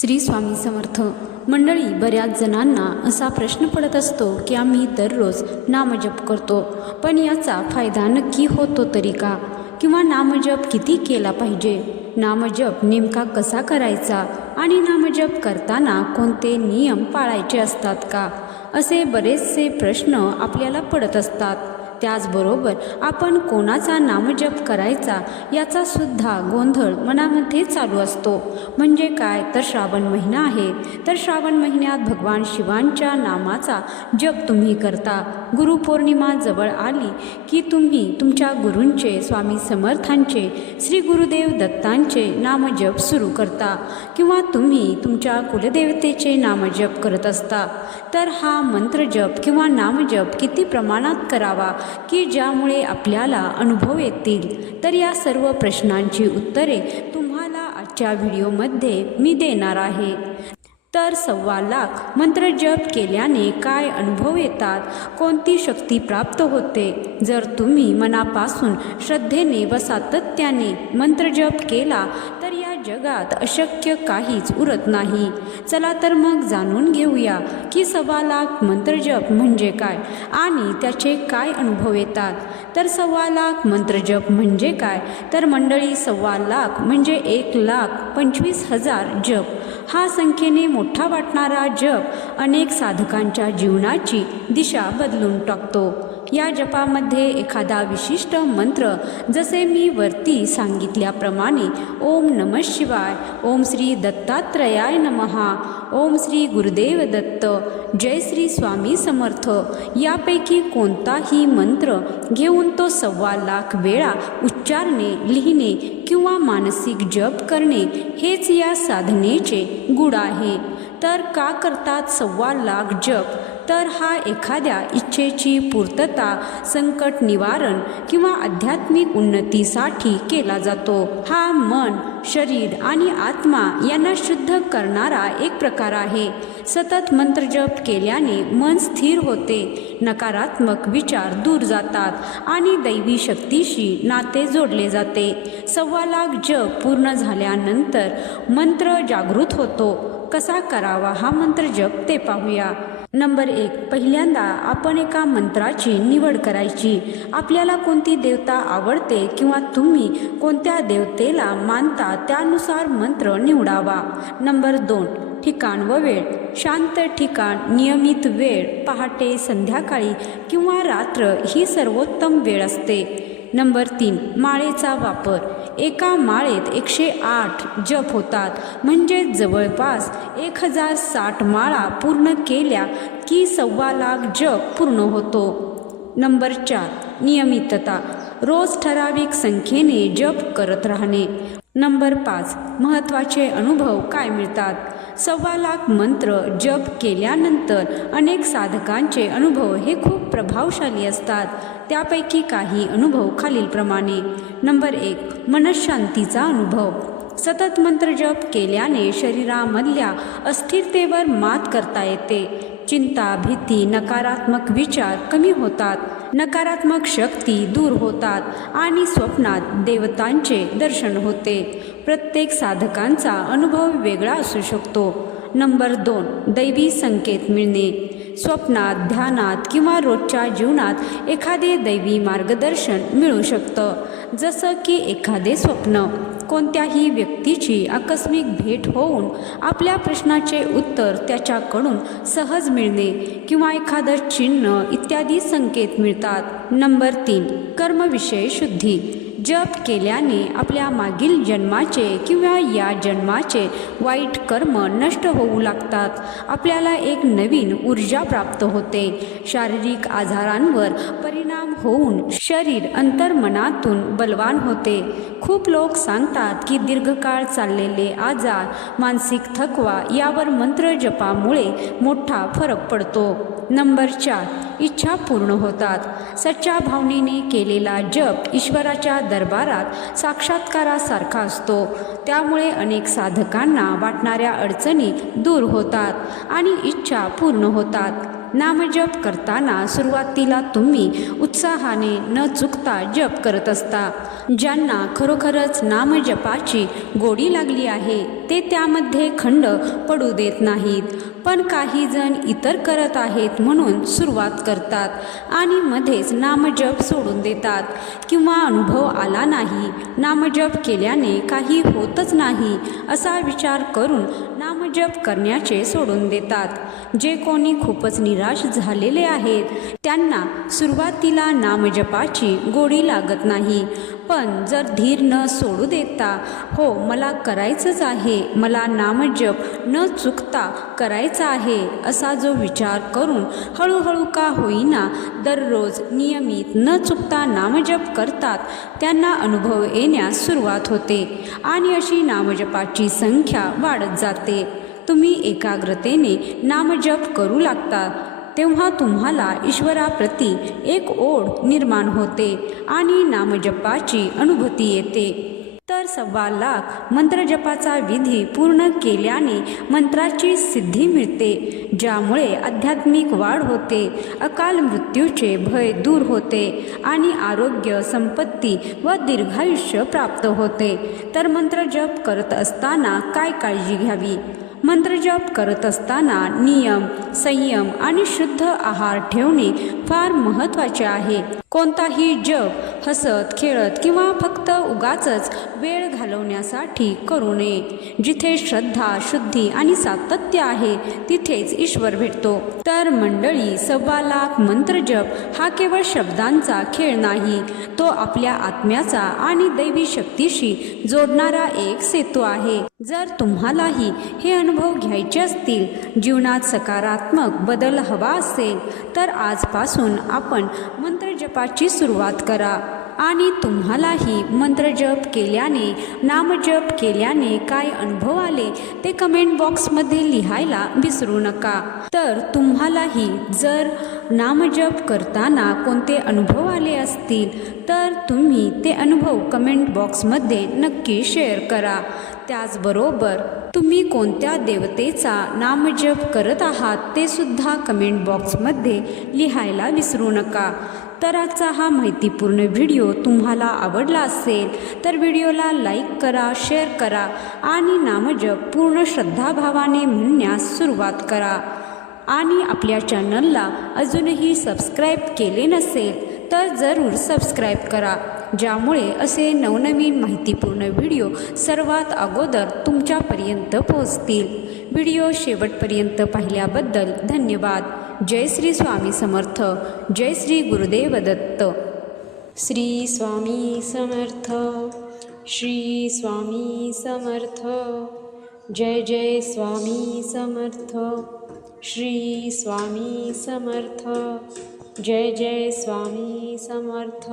श्री स्वामी समर्थ. मंडळी बऱ्याच जणांना असा प्रश्न पडत असतो की आम्ही दररोज नामजप करतो पण याचा फायदा नक्की होतो तरी का? किंवा नामजप किती केला पाहिजे? नामजप नेमका कसा करायचा? आणि नामजप करताना कोणते नियम पाळायचे असतात का? असे बरेचसे प्रश्न आपल्याला पडत असतात. त्याचबरोबर आपण कोणाचा नामजप करायचा याचा सुद्धा गोंधळ मनामध्ये चालू असतो. म्हणजे काय? तर श्रावण महिना आहे. तर श्रावण महिन्यात भगवान शिवांच्या नामाचा जप तुम्ही करता. गुरुपौर्णिमा जवळ आली की तुम्ही तुमच्या गुरूंचे स्वामी समर्थांचे श्री गुरुदेव दत्तांचे नामजप सुरू करता. किंवा तुम्ही तुमच्या कुलदेवतेचे नामजप करत असता. तर हा मंत्रजप किंवा नामजप किती प्रमाणात करावा की ज्यामुळे आपल्याला अनुभव येतील. तर या सर्व प्रश्नांची उत्तरे तुम्हाला आजच्या व्हिडिओमध्ये मी देणार आहे. तर सव्वा लाख मंत्रजप केल्याने काय अनुभव येतात? कोणती शक्ती प्राप्त होते? जर तुम्ही मनापासून श्रद्धेने व सातत्याने मंत्रजप केला तर या जगात अशक्य काहीच उरत नाही. चला तर मग जाणून घेऊया की सव्वा लाख मंत्रजप म्हणजे काय आणि त्याचे काय अनुभव येतात. तर सव्वा लाख मंत्रजप म्हणजे काय? तर मंडळी सव्वा लाख म्हणजे एक लाख पंचवीस हजार जप. हा संख्येने मोठा वाटणारा जप अनेक साधकांच्या जीवनाची दिशा बदलून टाकतो. या जपामध्ये एखादा विशिष्ट मंत्र जसे मी वरती सांगितल्याप्रमाणे ओम नम शिवाय ओम श्री दत्तात्रयाय नमहा ओम श्री गुरुदेव दत्त जय श्री स्वामी समर्थ यापैकी कोणताही मंत्र घेऊन तो सव्वा लाख वेळा उच्चारणे लिहिणे किंवा मानसिक जप करणे हेच या साधनेचे गुण आहे. तर का करतात सव्वा लाख जप? तर हा एखाद्या इच्छेची पूर्तता संकट निवारण किंवा आध्यात्मिक उन्नतीसाठी केला जातो. हा मन शरीर आणि आत्मा यांना शुद्ध करणारा एक प्रकार आहे. सतत मंत्रजप केल्याने मन स्थिर होते नकारात्मक विचार दूर जातात आणि दैवी शक्तीशी नाते जोडले जाते. सव्वा लाख जप पूर्ण झाल्यानंतर मंत्र जागृत होतो. कसा करावा हा मंत्र जप ते पाहूया. नंबर एक पहिल्यांदा आपण एका मंत्राची निवड करायची. आपल्याला कोणती देवता आवडते किंवा तुम्ही कोणत्या देवतेला मानता त्यानुसार मंत्र निवडावा. नंबर दोन ठिकाण व वेळ. शांत ठिकाण नियमित वेळ पहाटे संध्याकाळी किंवा रात्र ही सर्वोत्तम वेळ असते. नंबर तीन माळेचा वापर. एका माळेत एकशे आठ जप होतात. म्हणजे जवळपास एक हजार साठ माळा पूर्ण केल्या की सव्वा लाख जप पूर्ण होतो. नंबर चार नियमितता. रोज ठराविक संख्येने जप करत राहणे. नंबर पाच महत्त्वाचे अनुभव काय मिळतात? सव्वा लाख मंत्र जप केल्यानंतर अनेक साधकांचे अनुभव हे खूप प्रभावशाली असतात. त्यापैकी काही अनुभव खालीलप्रमाणे नंबर एक मनशांतीचा अनुभव. सतत मंत्र जप केल्याने शरीरामधल्या अस्थिरतेवर मात करता येते. चिंता भीती नकारात्मक विचार कमी होतात. नकारात्मक शक्ती दूर होतात आणि स्वप्नात देवतांचे दर्शन होते. प्रत्येक साधकांचा अनुभव वेगळा असू शकतो. नंबर दोन दैवी संकेत मिळणे. स्वप्नात ध्यानात किंवा रोजच्या जीवनात एखादे दैवी मार्गदर्शन मिळू शकतं. जसं की एखादे स्वप्न. कोणत्याही व्यक्तीची आकस्मिक भेट होऊन आपल्या प्रश्नाचे उत्तर त्याच्याकडून सहज मिळणे किंवा एखादं चिन्ह इत्यादी संकेत मिळतात. नंबर तीन कर्मविषय शुद्धी. जप केल्याने आपल्या मागील जन्माचे किंवा या जन्माचे वाईट कर्म नष्ट होऊ लागतात. आपल्याला एक नवीन ऊर्जा प्राप्त होते. शारीरिक आजारांवर परिणाम होऊन शरीर अंतर्मनातून बलवान होते. खूप लोक सांगतात की दीर्घकाळ चाललेले आजार मानसिक थकवा यावर मंत्र जपामुळे मोठा फरक पडतो. नंबर चार इच्छा पूर्ण होतात. सच्च्या भावनेने केलेला जप ईश्वराच्या दरबारात साक्षात्कारासारखा असतो. त्यामुळे अनेक साधकांना वाटणाऱ्या अडचणी दूर होतात आणि इच्छा पूर्ण होतात. नामजप करताना सुरुवातीला तुम्ही उत्साहाने न चुकता जप करत असता. ज्यांना खरोखरच नामजपाची गोडी लागली आहे ते त्यामध्ये खंड पडू देत नाहीत पण काही जण इतर करत आहेत म्हणून सुरुवात करतात आणि मध्येच नामजप सोडून देतात. किंवा अनुभव आला नाही नामजप केल्याने काही होतच नाही असा विचार करून नामजप करण्याचे सोडून देतात. जे कोणी खूपच निराश झालेले आहेत. त्यांना सुरुवातीला नामजपाची गोडी लागत नाही. पण जर धीर न सोडू देता हो मला करायचंच आहे. मला नामजप न चुकता करायचा आहे असा जो विचार करून हळूहळू का होईना दररोज नियमित न चुकता नामजप करतात त्यांना अनुभव येण्यास सुरुवात होते आणि अशी नामजपाची संख्या वाढत जाते. तुम्ही एकाग्रतेने नामजप करू लागता. तेव्हा तुम्हाला ईश्वराप्रती एक ओढ निर्माण होते आणि नामजपाची अनुभूती येते. तर सव्वा लाख मंत्रजपाचा विधी पूर्ण केल्याने मंत्राची सिद्धी मिळते ज्यामुळे आध्यात्मिक वाढ होते अकाल मृत्यूचे भय दूर होते आणि आरोग्य संपत्ती व दीर्घायुष्य प्राप्त होते. तर मंत्रजप करत असताना काय काळजी घ्यावी? मंत्रजप करत असताना नियम संयम आणि शुद्ध आहार ठेवणे फार महत्त्वाचे आहे. कोणताही जप हसत खेळत किंवा फक्त उगाचच वेळ घालवण्यासाठी करू नये. जिथे श्रद्धा शुद्धी आणि सातत्य आहे तिथेच ईश्वर भेटतो. तर मंडळी सव्वा लाख मंत्रजप हा केवळ शब्दांचा खेळ नाही तो आपल्या आत्म्याचा आणि दैवी शक्तीशी जोडणारा एक सेतू आहे. जर तुम्हालाही हे अनुभव घ्यायचे असतील जीवनात सकारात्मक बदल हवा असेल तर आजपासून आपण मंत्रजपाची सुरुवात करा. आणि तुम्हालाही मंत्रजप केल्याने नामजप केल्याने काय अनुभव आले ते कमेंट बॉक्समध्ये लिहायला विसरू नका. तर तुम्हालाही जर नामजप करताना कोणते अनुभव आले असतील तर तुम्ही ते अनुभव कमेंट बॉक्समध्ये नक्की शेअर करा. त्याचबरोबर तुम्ही कोणत्या देवतेचा नामजप करत आहात ते सुद्धा कमेंट बॉक्समध्ये लिहायला विसरू नका. तर आजचा हा माहितीपूर्ण व्हिडिओ तुम्हाला आवडला असेल तर व्हिडिओला लाईक करा शेअर करा आणि नामजप पूर्ण श्रद्धाभावाने म्हणण्यास सुरुवात करा. आणि आपल्या चॅनलला अजूनही सबस्क्राईब केले नसेल तर जरूर सबस्क्राईब करा. ज्यामुळे असे नवनवीन माहितीपूर्ण व्हिडिओ सर्वात अगोदर तुमच्यापर्यंत पोहोचतील. व्हिडिओ शेवटपर्यंत पाहिल्याबद्दल धन्यवाद. जय श्री स्वामी समर्थ. जय श्री गुरुदेव दत्त. श्री स्वामी समर्थ. श्री स्वामी समर्थ. जय जय स्वामी समर्थ. श्री स्वामी समर्थ. जय जय स्वामी समर्थ.